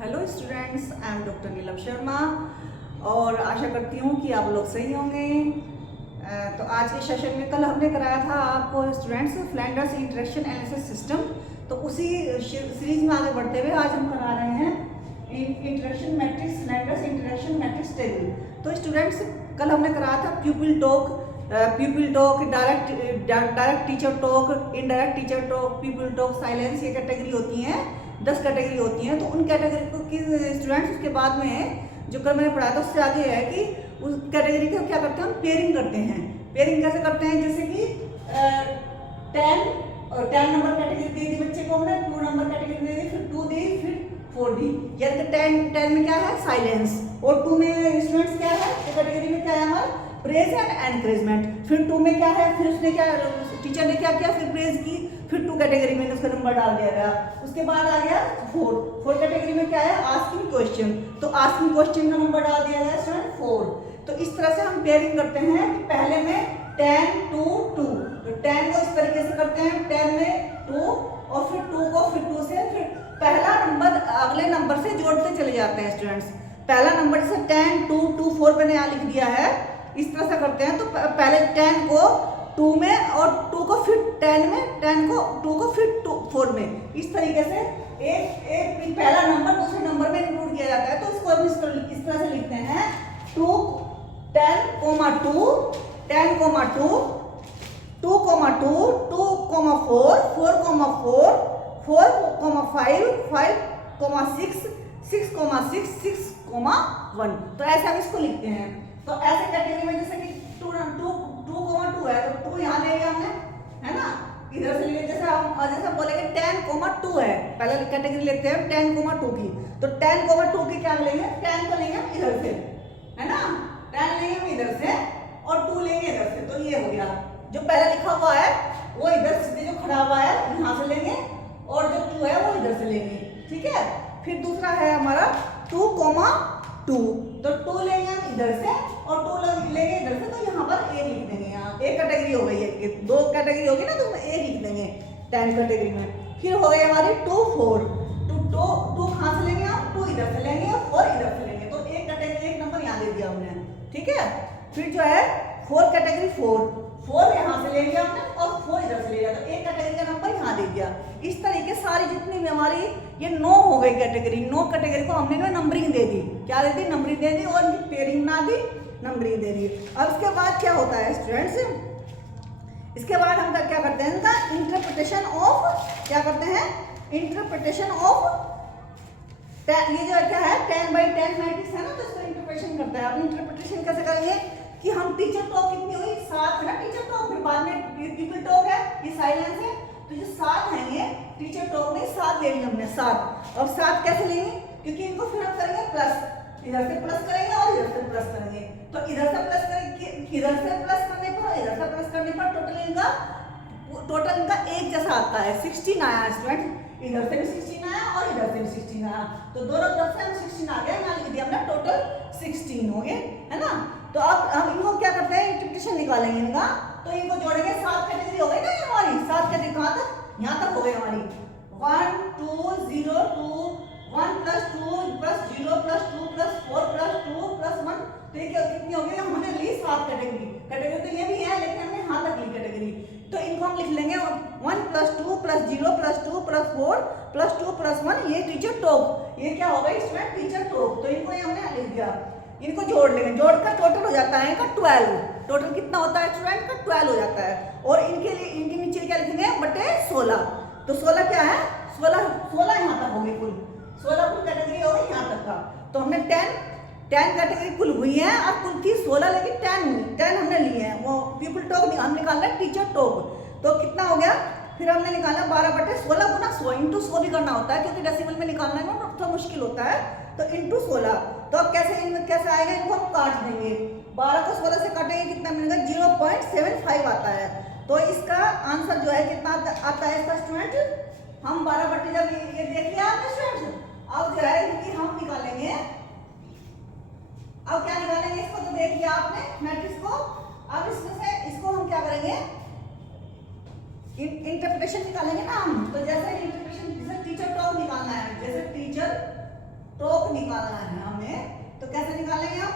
Hello students, I am doctor Neelam Sharma और आशा करती हूँ कि आप लोग सही होंगे। तो आज के सेशन में कल हमने कराया था आपको students Flanders interaction analysis system. तो उसी सीरीज में आगे बढ़ते हुए आज हम करा रहे हैं interaction matrix, Flanders interaction matrix table. तो स्टूडेंट्स कल हमने कराया था प्यूपिल talk, direct teacher talk, indirect teacher talk, प्यूपिल talk, silence, ये कैटेगरी होती हैं, 10 कैटेगरी होती हैं। तो उन कैटेगरी को की स्टूडेंट्स उसके बाद में जो कल मैंने पढ़ाया था उससे आगे है कि उस कैटेगरी को क्या करते हैं, हम पेयरिंग करते हैं। पेयरिंग कैसे करते हैं, जैसे कि 10 नंबर कैटेगरी दे दी बच्चे को हमने, 2 नंबर कैटेगरी दे दी, फिर 2 दी, फिर 4 दी। यानी 10 में क्या है, साइलेंस, और 2 में स्टूडेंट्स क्या है, कैटेगरी में क्या है हमारा, प्रेज एंड एनकरेजमेंट। फिर 2 में क्या है, फिर उसने क्या, टीचर ने क्या किया, फिर प्रेज की, फिर 2 कैटेगरी में उसका नंबर डाल दिया गया। उसके बाद आ गया 4 कैटेगरी में क्या है, आस्किंग क्वेश्चन, तो आस्किंग क्वेश्चन का नंबर डाल दिया गया स्टूडेंट 4। तो इस तरह से हम पेयरिंग करते हैं कि पहले में 10 2 2, तो 10 को इस तरीके से करते हैं, 10 में 2 और फिर 2 को फिर 2 से, फिर पहला नंबर अगले नंबर से जोड़ते चले जाते हैं स्टूडेंट्स। पहला नंबर जैसे 10 2 2 4 मैंने यहाँ लिख दिया है, इस तरह से करते हैं। तो पहले 10 को 2 में और 2 को फिर 10 में, 10 को 2 को फिर 4 में, इस तरीके से एक पहला नंबर दूसरे नंबर में इंक्लूड किया जाता है। तो इसको हम इस तरह से लिखते हैं 2 10 2 10 2 2 2 2 4 4 4 4 5 5 6 6 6 6 1। तो ऐसे हम इसको लिखते हैं। तो ऐसे कैटेगरी में जैसे कि 2 है तो 2 यहाँ ले लिया हमने, है ना, इधर से लिए। जैसे हम बोलेंगे 10 2 है, पहले कैटेगरी लेते हैं 10 2 की, तो 10 2 की क्या लेंगे, 10 को लेंगे हम इधर से, है ना, 10 लेंगे हम इधर से और 2 लेंगे इधर से। तो ये हो गया, जो पहले लिखा हुआ है वो इधर सीधे जो खड़ा हुआ है यहाँ से लेंगे और जो 2 है वो इधर से लेंगे, ठीक है। फिर दूसरा है हमारा 2 2, तो 2 लेंगे हम इधर से और 2 लेंगे इधर से, तो यहाँ पर 1 लिख देंगे। यहाँ एक कैटेगरी हो गई है, 2 कैटेगरी होगी ना, तो 1 लिख देंगे 10 कैटेगरी में। फिर हो गई हमारी 2 4, 2 कहाँ से लेंगे हम, 2 इधर से लेंगे और 4 इधर से लेंगे, तो एक कैटेगरी एक नंबर यहाँ दे दिया हमने, ठीक है। फिर जो है 4 कैटेगरी 4 यहाँ से ले लिया हमने और 4 इधर से ले लिया, तो एक कैटेगरी का नंबर यहाँ दे दिया। इस तरीके सारी जितनी भी हमारी ये 9 हो गई कैटेगरी, 9 कैटेगरी को हमने नंबरिंग दे दी, क्या दे दी, नंबरिंग दे दी, और पेयरिंग ना दी, नंबरिंग दे दी। अब इसके बाद क्या होता है स्टूडेंट्स, इसके बाद हम क्या करते हैं, इनका इंटरप्रिटेशन ऑफ, क्या करते हैं, इंटरप्रिटेशन ऑफ, ये जो क्या है 10x10 मैट्रिक्स है ना, तो इसका इंटरप्रिटेशन करता है। अब इंटरप्रिटेशन कैसे करेंगे कि हम टीचर टॉक कितनी हुई, 7 है ना टीचर टॉक, फिर बाद में पीपल टॉक है, ये साइलेंस है, तो जो 7 है ये टीचर टॉक में 7 ले ली हमने, 7। और 7 कैसे लेंगे, क्योंकि इनको फिर हम करेंगे प्लस, इधर से प्लस करेंगे और इधर से प्लस करेंगे, तो इधर से प्लस करेंगे, इधर से प्लस करने पर इधर से प्लस करने पर टोटल इनका एक जैसा आता है, 16 आया स्टूडेंट, इधर से भी 16 आया और इधर से भी 16 आया, तो दोनों तरफ से हम 16 आ गया, यहाँ लिख दिया हमने टोटल 16 हो गए, है ना। तो अब हम इनको क्या करते हैं, इंटरप्रिटेशन निकालेंगे इनका, तो इनको जोड़ेंगे, 7 कैटेगरी हो गई ना ये हमारी, 7 कैटेगरी कहाँ तक, यहाँ तक हो गई हमारी, 1 2 0 2 1 + 2 + 0 + 2 + 4 + 2 + 1, तो ये कितनी हो गई, हमने ली 7 कैटेगरी तो ये भी है, लेकिन हमने यहाँ तक ली कैटेगरी। तो इनको हम लिख लेंगे 1 + 2 + 0 + 2 + 4 + 2 + 1, ये टीचर टॉक, ये क्या होगा स्टूडेंट, टीचर टॉक। तो इनको ये हमने लिख दिया, इनको जोड़ लेंगे, जोड़कर टोटल हो जाता है इनका 12, टोटल कितना होता है स्टूडेंट का, 12 हो जाता है। और इनके लिए इनके नीचे क्या लिखेंगे, बटे 16, तो 16 क्या है, 16 यहाँ तक हो गई, कुल 16 कुल कैटेगरी हो गई यहाँ तक का। तो हमने 10 कैटेगरी कुल हुई है, और कुल थी 16, लेकिन 10 हमने लिए हैं। वो पीपल टॉक हम निकालना है, टीचर टॉक, तो कितना हो गया, फिर हमने निकाला 12/16 गुना 100, इंटू 100 भी करना होता है, क्योंकि डेसिमल में निकालना है ना थोड़ा मुश्किल होता है, तो इंटू 16। तो अब कैसे आएगा, इनको हम काट देंगे, 12 को 16 से काटेंगे, कितना मिलेगा, 0.75 आता है। तो इसका आंसर जो है कितना आता है इसका स्टूडेंट, हम 12 जब ये देख लिया आपने स्टूडेंट, अब जो है इनकी हम निकालेंगे, अब क्या निकालेंगे इसको, तो देख लिया आपने मैट्रिक्स को। अब इसमें से इसको हम क्या करेंगे, इंटरप्रिटेशन निकालेंगे ना हम। तो जैसे इंटरप्रिटेशन, जैसे टीचर टॉक निकालना है, जैसे टीचर टोक निकालना है हमें, तो कैसे निकालेंगे हम?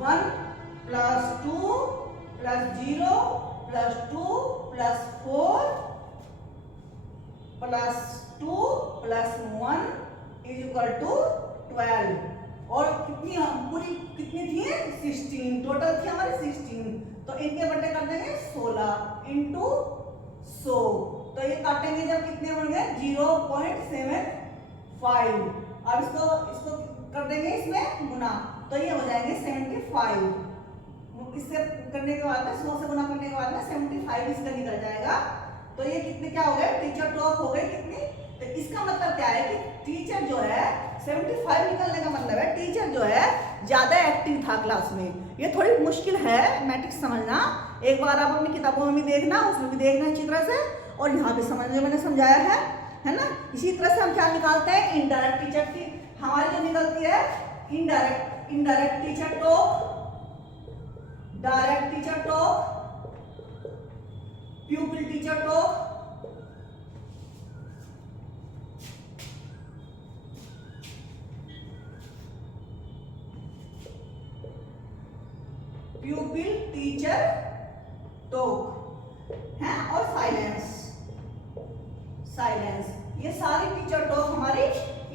1 + 2 + 0 + 2 + 4 + 2 + 1 = 12। और कितनी पूरी कितनी थी? 16 टोटल थी हमारी 16। तो इनके बट्टे कर देंगे 16 × 100। तो ये काटेंगे जब कितने बन गए? 0.75। अब इसको कर देंगे इसमें गुना, तो ये हो जाएंगे 75। इससे करने के बाद में 100 से गुना करने के बाद में 75 इसका निकल जाएगा। तो ये कितने क्या हो गए? टीचर टॉक हो गए कितनी? तो इसका मतलब क्या है कि टीचर जो है 75 निकलने का मतलब है टीचर जो है ज्यादा एक्टिव था क्लास में। ये थोड़ी मुश्किल है मैट्रिक्स समझना, एक बार आप अपनी किताबों में भी देखना, उसमें भी देखना अच्छी तरह से, और यहाँ पे समझने मैंने समझाया है ना। इसी तरह से हम क्या निकालते हैं? इनडायरेक्ट टीचर की हमारी जो निकलती है indirect teacher talk, direct teacher talk, प्यूपिल teacher talk, प्यूपिल teacher talk है, और साइलेंस। ये सारी टीचर टॉक हमारी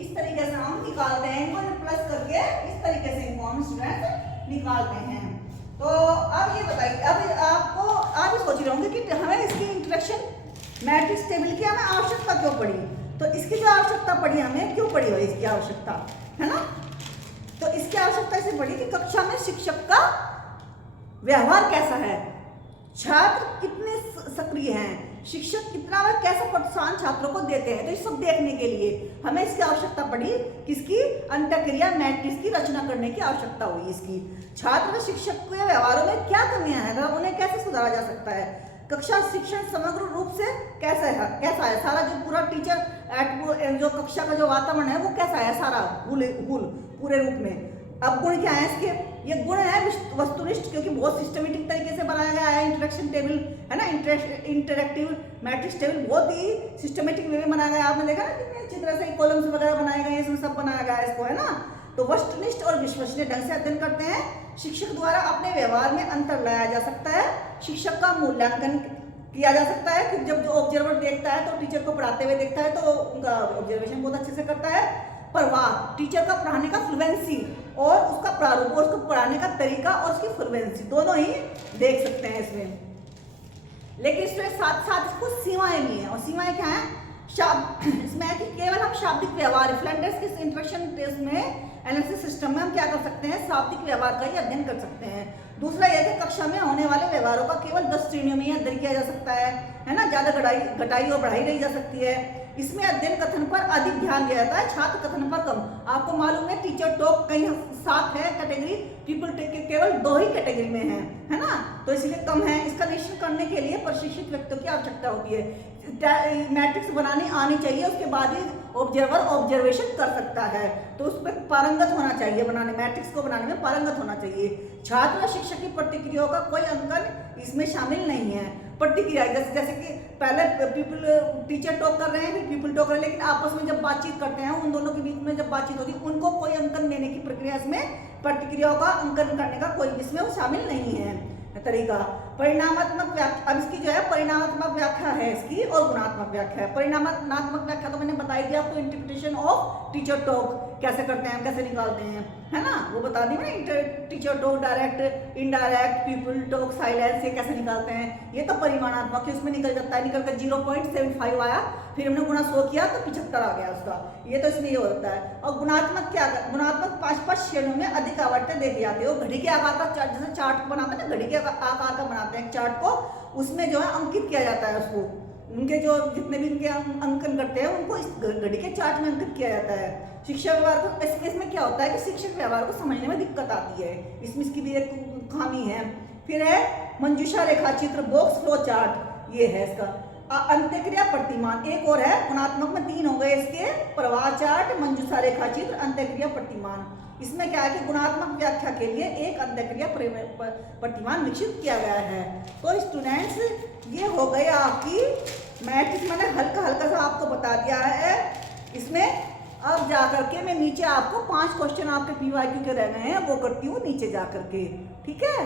इस तरीके से हम निकालते हैं, इनको प्लस करके इस तरीके से इनको हम स्टूडेंट निकालते हैं। तो अब ये बताइए, अब आप सोच रहे होंगे कि हमें इसकी इंट्रोडक्शन मैट्रिक्स टेबल की हमें आवश्यकता क्यों पड़ी? तो इसकी जो आवश्यकता पड़ी हमें क्यों पड़ी हो इसकी आवश्यकता, है ना? तो इसकी आवश्यकता ऐसे पड़ी कि कक्षा में शिक्षक का व्यवहार कैसा है, छात्र कितने सक्रिय हैं, शिक्षक कितना व कैसा प्रोत्साहन छात्रों को देते हैं। तो ये सब देखने के लिए हमें इसकी आवश्यकता पड़ी, किसकी? अंतःक्रिया मैट्रिक्स की रचना करने की आवश्यकता हुई इसकी। छात्र व शिक्षक के व्यवहारों में क्या कमियां हैं, उन्हें कैसे सुधारा जा सकता है, कक्षा शिक्षण समग्र रूप से कैसा है, सारा जो पूरा टीचर जो कक्षा का जो वातावरण है वो कैसा है, सारा पूरे रूप में। अब गुण क्या है इसके? ये गुण है वस्तुनिष्ठ, क्योंकि बहुत सिस्टमेटिक तरीके से बनाया गया है इंटरेक्शन टेबल, है ना। इंटरेक्टिव मैट्रिक्स टेबल बहुत ही सिस्टमेटिक वे में बनाया गया है। आपने देखा ना कितनी अच्छी तरह से कॉलम्स वगैरह बनाए गए, इसमें सब बनाया गया है इसको, है ना। तो वस्तुनिष्ठ और विश्वसनीय ढंग से अध्ययन करते हैं। शिक्षक द्वारा अपने व्यवहार में अंतर लाया जा सकता है। शिक्षक का मूल्यांकन किया जा सकता है कि जब जो ऑब्जर्वर देखता है तो टीचर को पढ़ाते हुए देखता है तो उनका ऑब्जर्वेशन बहुत अच्छे से करता है। प्रवाह, टीचर का पढ़ाने का फ्लुएंसी और उसका प्रारूप और उसको पढ़ाने का तरीका और उसकी फ्लुएंसी दोनों ही देख सकते हैं इसमें। लेकिन इसमें साथ साथ कुछ सीमाएं भी हैं, और सीमाएं क्या हैं? इसमें है कि केवल हम शाब्दिक व्यवहार, फ्लैंडर्स के इंटरेक्शन टेस्ट में एनालिसिस सिस्टम में हम क्या कर सकते हैं? शाब्दिक व्यवहार का ही अध्ययन कर सकते हैं। दूसरा यह कि कक्षा में होने वाले व्यवहारों का केवल 10 श्रेणियों में ही अध्ययन किया जा सकता है ना। ज्यादा घटाई और बढ़ाई नहीं जा सकती है। इसमें अध्ययन कथन पर अधिक ध्यान दिया जाता है, छात्र कथन पर कम। आपको मालूम है टीचर टॉक कहीं 7 है कैटेगरी, पीपल केवल 2 ही कैटेगरी में है ना, तो इसलिए कम है। इसका निरीक्षण करने के लिए प्रशिक्षित व्यक्तियों की आवश्यकता होती है। मैट्रिक्स बनानी आनी चाहिए, उसके बाद ही ऑब्जर्वर ऑब्जर्वेशन कर सकता है, तो उस पर पारंगत होना चाहिए, मैट्रिक्स को बनाने में पारंगत होना चाहिए। छात्र व शिक्षक की प्रतिक्रियाओं का कोई अंकन इसमें शामिल नहीं है। प्रतिक्रिया जैसे कि पहले टीचर टॉक कर रहे हैं, फिर पीपल टॉक कर रहे हैं, लेकिन आपस में जब बातचीत करते हैं उन दोनों के बीच में जब बातचीत होती है उनको कोई अंकन देने की प्रक्रिया इसमें प्रतिक्रियाओं का अंकन करने का कोई इसमें वो शामिल नहीं है तरीका। परिणामात्मक व्याख्या, अब इसकी जो है परिणामात्मक व्याख्या है इसकी और गुणात्मक व्याख्या है। परिणामात्मक व्याख्या तो मैंने बताई दी आपको, इंटरप्रिटेशन ऑफ टीचर टॉक कैसे करते हैं, कैसे निकालते हैं, है ना, वो बता दी मैंने। Teacher talk, direct, indirect, people talk, silence, ये कैसे निकालते हैं। ये तो परिमाणात्मक है, उसमें निकल जाता है, निकल कर 0.75 आया, फिर हमने गुणा 100 किया तो 75 आ गया उसका, ये तो इसमें ये होता है। और गुणात्मक क्या, गुणात्मक 5 श्रेणियों में अधिक आवृत्ति दे दी जाती है। वो घड़ी के आकार का चार्ट, जैसे चार्ट बनाते हैं ना, घड़ी के आकार का बनाते हैं चार्ट को, उसमें जो है अंकित किया जाता है उसको, उनके जो जितने भी उनके अंकन करते हैं उनको इस घड़ी के चार्ट में अंकित किया जाता है। शिक्षक व्यवहार को इसमें क्या होता है कि शिक्षक व्यवहार को समझने में दिक्कत आती है, इसमें इसकी भी एक खामी है। फिर है मंजूषा रेखा चित्र, बॉक्स फ्लो चार्ट, ये है इसका। अंत्यक्रिया प्रतिमान एक और है, गुणात्मक में 3 हो गए इसके, प्रवाह चार्ट, मंजूषा रेखा चित्र, अंत्यक्रिया प्रतिमान। इसमें क्या है कि गुणात्मक व्याख्या के लिए एक अंत्यक्रिया प्रतिमान विकसित किया गया है। तो स्टूडेंट्स ये हो गई आपकी मैट्रिक्स, मैंने हल्का सा आपको बता दिया है। इसमें अब जा करके मैं नीचे आपको 5 क्वेश्चन आपके पीवाईक्यू के रह गए हैं वो करती हूँ नीचे जा करके, ठीक है।